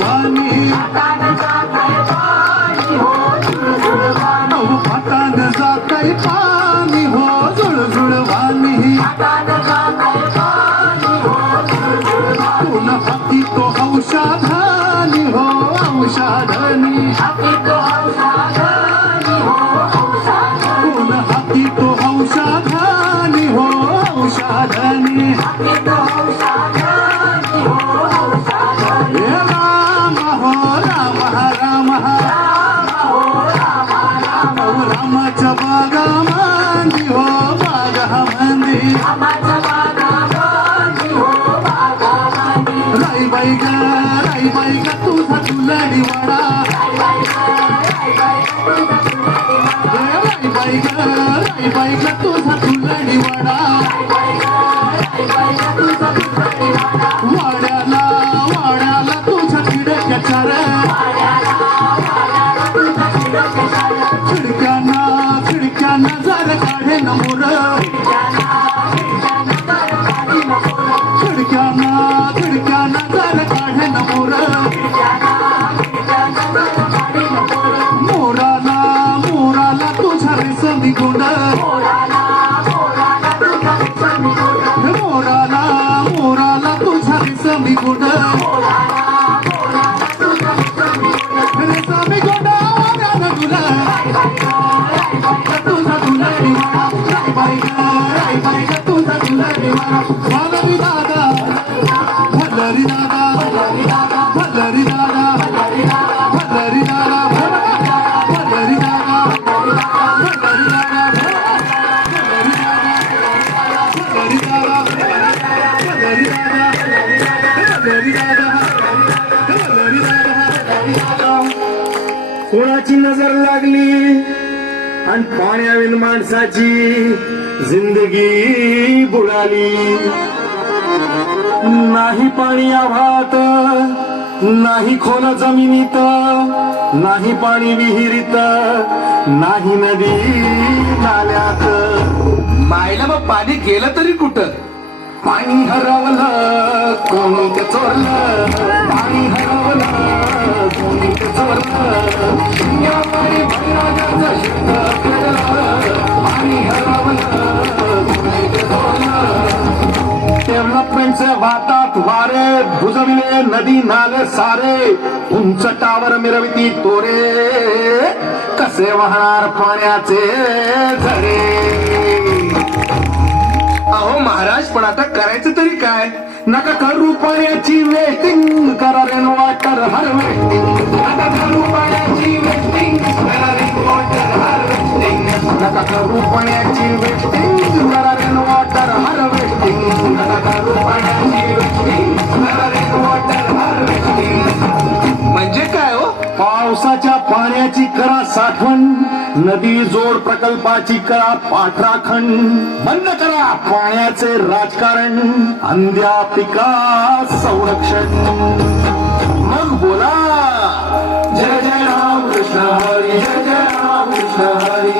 वाणी अहो फाटान जातय पाणी हो झुळझुळ वाणी कोण हाती तो औषधानी हो औषधानी कोण हाती तो औषधानी हो औषधानी हे राम हो राम राम रामाच्या बागा मांदी हो बागा मांदी राई बाई ग तुझा तुलाडी वाडा राई बाई ग तुझा तुलाडी वाडा वाड्याला तुझा खिडक्या चार खिडक्याना जर काढे नमोर खिडक्याना जर काढे नमोर मोराला तुझा रेशमी गुंड मोराला तुझा रेशमी गुंड रेशमी गुंड वाड्याला तुझा तुलाडी वाडा राई बाई ग तुझा तुलाडी वाडा भलरी दादा भलरी दादा भलरी दादा भलरी दादा भलरी दादा भलरी दादा भलरी दादा भलरी दादा भलरी दादा भलरी दादा कोणाची नजर लागली आणि पाण्याविन माणसाची जिंदगी बुडाली नाही पाणी आभात नाही खोल जमिनीत नाही पाणी विहिरीत नाही नदी नाल्यात मायला मग पाणी गेलं तरी कुठं पाणी हरवलं कोणी ते चोरलं पाणी हरवलं कोणी ते चोरलं या पाणी भैराजाचं शेत पेरलं पाणी हरवलं कोणी ते चोरलं डेव्हलपमेंटचे वातात वारे बुजवले नदी नाले सारे उंच टावर मिरविती तोरे कसे वाहणार पाण्याचे झरे अहो महाराज पण आता करायचं तरी काय नका करू पाण्याची वेस्टिंग करा रेन वॉटर हार्वेस्टिंग नका करू पाण्याची वेस्टिंग करा रेन वॉटर हार्वेस्टिंग नका करू पाण्याची वेस्टिंग करा रेन वॉटर हार्वेस्टिंग नका करू पाण्याची वेस्टिंग करा रेन वॉटर हार्वेस्टिंग म्हणजे काय हो पावसाच्या पाण्याची करा साठवण नदी जोड प्रकल्पाची करा पाठराखण बंद करा पाण्याचे राजकारण अंध्या पिका संरक्षण मग बोला जय जय राम कृष्ण हरी जय जय राम कृष्ण हरी